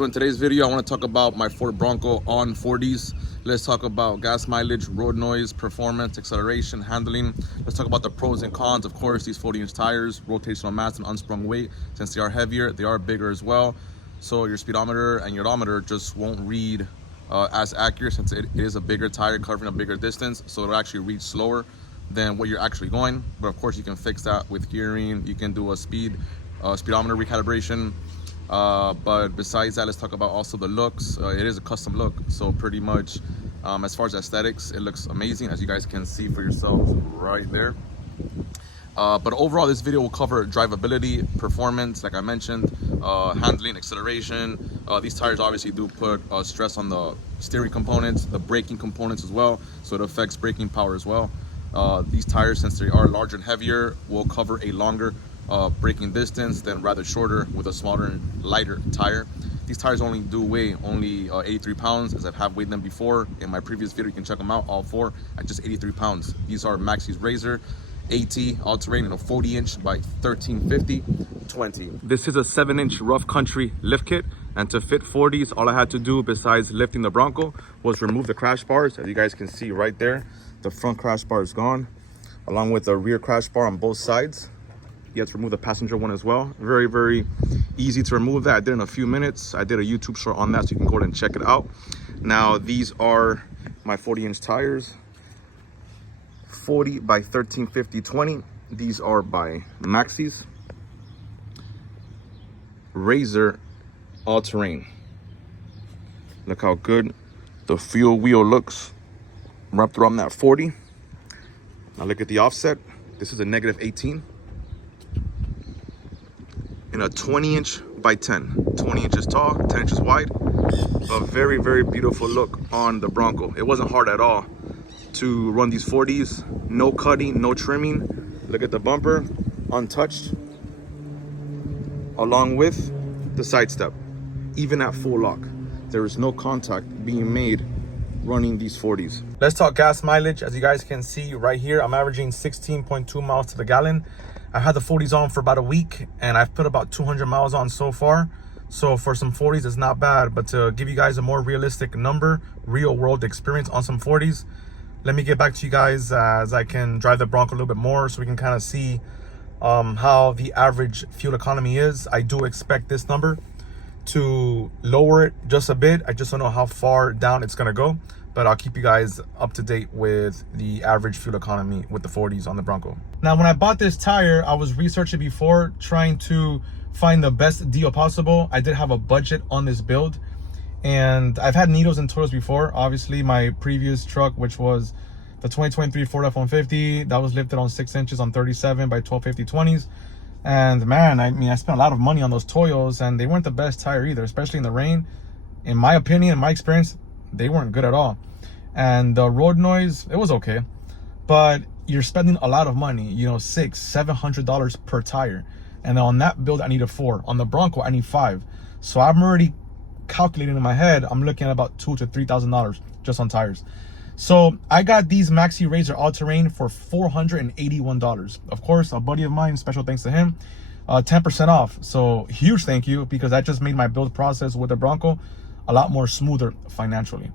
So in today's video, I want to talk about my Ford Bronco on 40s. Let's talk about gas mileage, road noise, performance, acceleration, handling. Let's talk about the pros and cons. Of course, these 40-inch tires, rotational mass and unsprung weight. Since they are heavier, they are bigger as well. So your speedometer and your odometer just won't read as accurate, since it is a bigger tire covering a bigger distance. So it'll actually read slower than what you're actually going. But of course, you can fix that with gearing. You can do a speedometer recalibration. But besides that, let's talk about also the looks. It is a custom look, so pretty much as far as aesthetics, it looks amazing, as you guys can see for yourselves right there. But overall, this video will cover drivability, performance, like I mentioned, handling, acceleration. These tires obviously do put stress on the steering components, the braking components as well, so it affects braking power as well. These tires, since they are larger and heavier, will cover a longer braking distance than rather shorter with a smaller and lighter tire. These tires only weigh 83 pounds, as I have weighed them before. In my previous video, you can check them out, all four, at just 83 pounds. These are Maxxis Razor AT all-terrain in a 40-inch by 1350 20. This is a 7-inch rough country lift kit, and to fit 40s, all I had to do besides lifting the Bronco was remove the crash bars. As you guys can see right there, the front crash bar is gone, along with the rear crash bar on both sides. You have to remove the passenger one as well. Very, very easy to remove that. I did in a few minutes. I did a YouTube short on that, so you can go ahead and check it out. Now, these are my 40-inch tires, 40 by 1350 20. These are by Maxxis Razor all-terrain. Look how good the fuel wheel looks wrapped around that 40. Now look at the offset. This is a negative 18. In a 20-inch by 10, 20 inches tall, 10 inches wide. A very, very beautiful look on the Bronco. It wasn't hard at all to run these 40s. No cutting, no trimming. Look at the bumper, untouched, along with the side step. Even at full lock, there is no contact being made running these 40s. Let's talk gas mileage. As you guys can see right here, I'm averaging 16.2 miles to the gallon. I had the 40s on for about a week, and I've put about 200 miles on so far. So for some 40s, it's not bad. But to give you guys a more realistic number, real world experience on some 40s, let me get back to you guys as I can drive the Bronco a little bit more, so we can kind of see how the average fuel economy is. I do expect this number to lower it just a bit. I just don't know how far down it's gonna go, but I'll keep you guys up to date with the average fuel economy with the 40s on the Bronco. Now, when I bought this tire, I was researching before, trying to find the best deal possible. I did have a budget on this build, and I've had needles and toils before. Obviously, my previous truck, which was the 2023 Ford F-150, that was lifted on 6 inches on 37 by 1250 20s. And man, I mean, I spent a lot of money on those toils, and they weren't the best tire either, especially in the rain. In my opinion, in my experience, they weren't good at all. And the road noise, it was okay, but you're spending a lot of money, you know, $600-700 per tire. And on that build, I needed 4. On the Bronco, I need 5. So I'm already calculating in my head, I'm looking at about $2,000 to $3,000 just on tires. So I got these Maxxis Razor all-terrain for $481. Of course, a buddy of mine, special thanks to him, 10% off. So huge thank you, because that just made my build process with the Bronco a lot more smoother financially.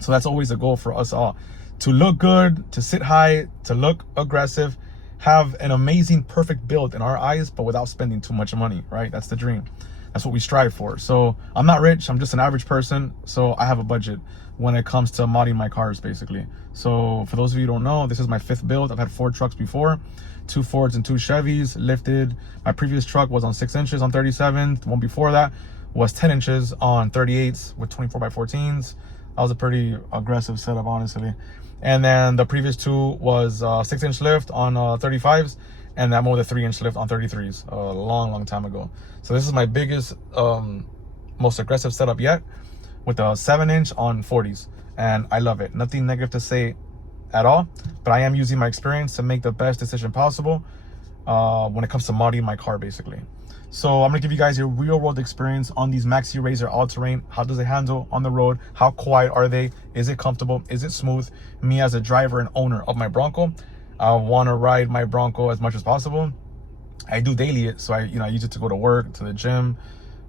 So that's always the goal for us all, to look good, to sit high, to look aggressive, have an amazing, perfect build in our eyes, but without spending too much money, right? That's the dream. That's what we strive for. So I'm not rich, I'm just an average person, so I have a budget when it comes to modding my cars, basically. So for those of you who don't know, this is my 5th build. I've had 4 trucks before, 2 Fords and 2 Chevys lifted. My previous truck was on 6 inches on 37. The one before that was 10 inches on 38s with 24 by 14s. That was a pretty aggressive setup, honestly. And then the previous 2 was 6-inch lift on 35s, and that one with a 3-inch lift on 33s a long time ago. So this is my biggest, most aggressive setup yet, with a 7-inch on 40s, and I love it. Nothing negative to say at all, but I am using my experience to make the best decision possible when it comes to modding my car, basically. So I'm gonna give you guys a real world experience on these Maxxis Razor all-terrain. How does it handle on the road? How quiet are they? Is it comfortable? Is it smooth? Me as a driver and owner of my Bronco, I wanna ride my Bronco as much as possible. I do daily it, so I use it to go to work, to the gym,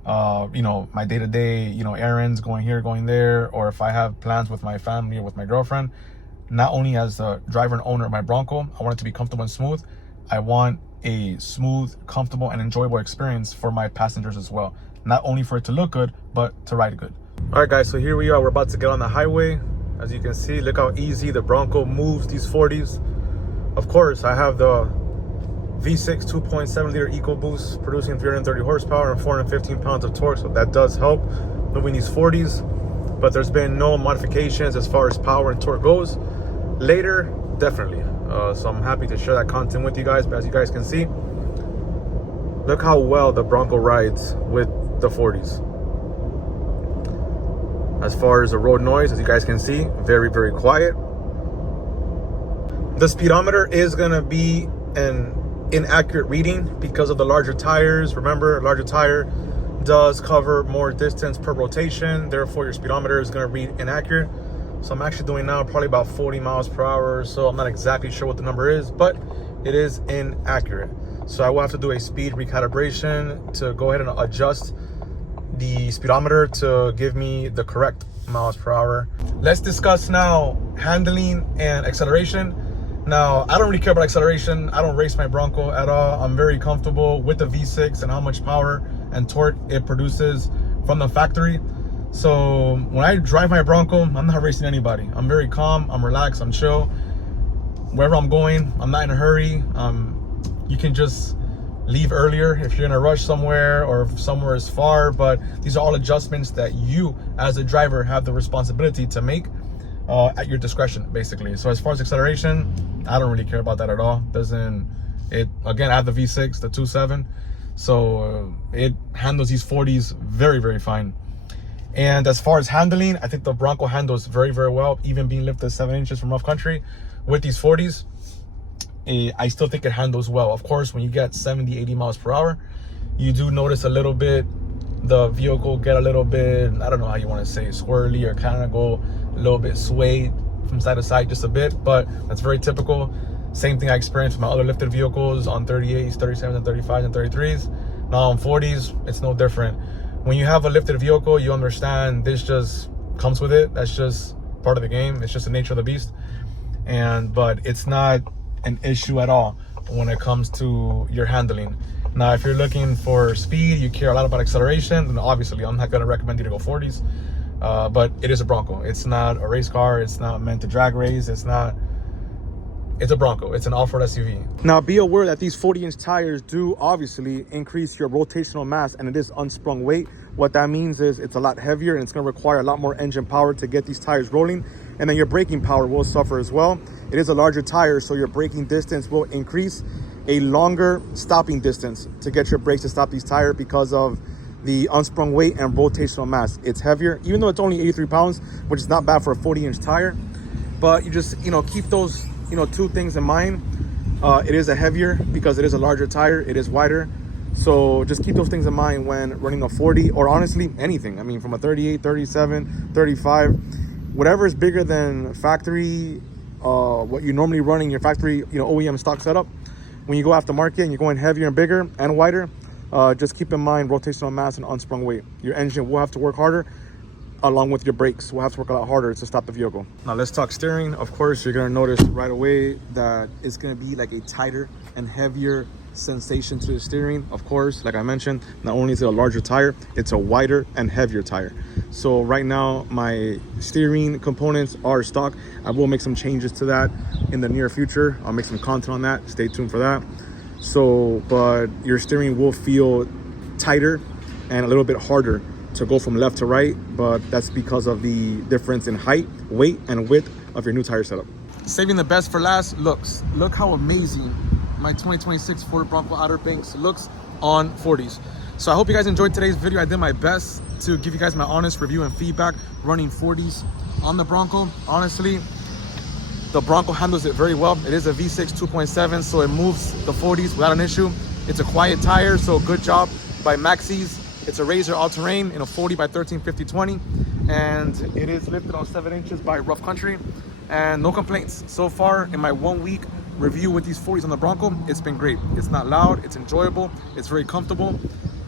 you know, my day-to-day, you know, errands, going here, going there, or if I have plans with my family or with my girlfriend. Not only as the driver and owner of my Bronco, I want it to be comfortable and smooth. I want a smooth, comfortable, and enjoyable experience for my passengers as well. Not only for it to look good, but to ride good. All right, guys, so here we are. We're about to get on the highway. As you can see, look how easy the Bronco moves these 40s. Of course, I have the V6 2.7 liter EcoBoost producing 330 horsepower and 415 pounds of torque, so that does help moving these 40s. But there's been no modifications as far as power and torque goes. Later, definitely. So I'm happy to share that content with you guys. But as you guys can see, look how well the Bronco rides with the 40s. As far as the road noise, as you guys can see, very, very quiet. The speedometer is gonna be an inaccurate reading because of the larger tires. Remember, a larger tire does cover more distance per rotation, therefore your speedometer is going to read inaccurate. So I'm actually doing now probably about 40 miles per hour, so I'm not exactly sure what the number is, but it is inaccurate. So I will have to do a speed recalibration to go ahead and adjust the speedometer to give me the correct miles per hour. Let's discuss now handling and acceleration. Now, I don't really care about acceleration. I don't race my Bronco at all. I'm very comfortable with the V6 and how much power and torque it produces from the factory. So when I drive my Bronco, I'm not racing anybody. I'm very calm, I'm relaxed, I'm chill. Wherever I'm going, I'm not in a hurry. You can just leave earlier if you're in a rush somewhere or if somewhere is far, but these are all adjustments that you as a driver have the responsibility to make at your discretion, basically. So as far as acceleration, I don't really care about that at all. Again, I have the V6, the 2.7, so it handles these 40s very, very fine. And as far as handling, I think the Bronco handles very, very well, even being lifted 7 inches from rough country with these 40s. I still think it handles well. Of course, when you get 70, 80 miles per hour, you do notice a little bit, the vehicle get a little bit, I don't know how you want to say, squirrely, or kind of go a little bit swayed from side to side just a bit, but that's very typical. Same thing I experienced with my other lifted vehicles on 38s, 37s, and 35s, and 33s. Now on 40s, it's no different. When you have a lifted vehicle, you understand this just comes with it. That's just part of the game. It's just the nature of the beast. But it's not an issue at all when it comes to your handling. Now, if you're looking for speed, you care a lot about acceleration, then obviously I'm not going to recommend you to go 40s. But it is a Bronco. It's not a race car. It's not meant to drag race. It's a Bronco. It's an off-road SUV. Now, be aware that these 40-inch tires do obviously increase your rotational mass, and it is unsprung weight. What that means is it's a lot heavier, and it's going to require a lot more engine power to get these tires rolling, and then your braking power will suffer as well. It is a larger tire, so your braking distance will increase. A longer stopping distance to get your brakes to stop these tires because of the unsprung weight and rotational mass. It's heavier, even though it's only 83 pounds, which is not bad for a 40-inch tire. But you just, keep those, two things in mind. It is a heavier because it is a larger tire. It is wider. So just keep those things in mind when running a 40, or honestly, anything. I mean, from a 38, 37, 35, whatever is bigger than factory, what you normally run in your factory, OEM stock setup. When you go aftermarket and you're going heavier and bigger and wider, just keep in mind rotational mass and unsprung weight. Your engine will have to work harder, along with your brakes will have to work a lot harder to stop the vehicle. Now let's talk steering. Of course, you're gonna notice right away that it's gonna be like a tighter and heavier sensation to the steering. Of course, like I mentioned, not only is it a larger tire, it's a wider and heavier tire. So right now my steering components are stock. I will make some changes to that in the near future. I'll make some content on that. Stay tuned for that. So, but your steering will feel tighter and a little bit harder to go from left to right, but that's because of the difference in height, weight, and width of your new tire setup. Saving the best for last, looks. Look how amazing my 2026 Ford Bronco Outer Banks looks on 40s. So I hope you guys enjoyed today's video. I did my best to give you guys my honest review and feedback running 40s on the Bronco. Honestly, the Bronco handles it very well. It is a V6 2.7, so it moves the 40s without an issue. It's a quiet tire, so good job by Maxxis. It's a Razor all-terrain in a 40 by 13 50/20, and it is lifted on 7 inches by rough country, and no complaints. So far in my 1 week review with these 40s on the Bronco, it's been great. It's not loud, it's enjoyable, it's very comfortable.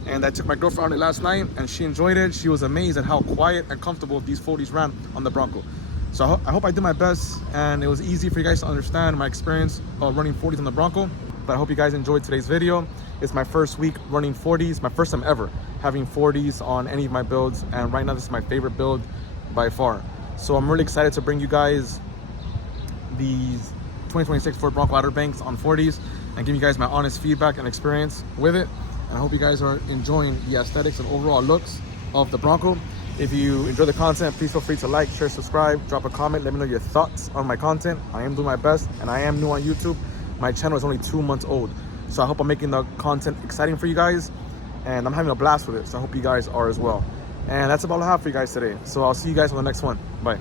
And I took my girlfriend on it last night and she enjoyed it. She was amazed at how quiet and comfortable these 40s ran on the Bronco. So I hope I did my best and it was easy for you guys to understand my experience of running 40s on the Bronco. But I hope you guys enjoyed today's video. It's my first week running 40s, my first time ever having 40s on any of my builds. And right now this is my favorite build by far. So I'm really excited to bring you guys these 2026 Ford Bronco Outer Banks on 40s and give you guys my honest feedback and experience with it. And I hope you guys are enjoying the aesthetics and overall looks of the Bronco. If you enjoy the content, please feel free to like, share, subscribe, drop a comment, let me know your thoughts on my content. I am doing my best and I am new on YouTube. My channel is only 2 months old. So I hope I'm making the content exciting for you guys and I'm having a blast with it. So I hope you guys are as well. And that's about all I have for you guys today. So I'll see you guys on the next one. Bye.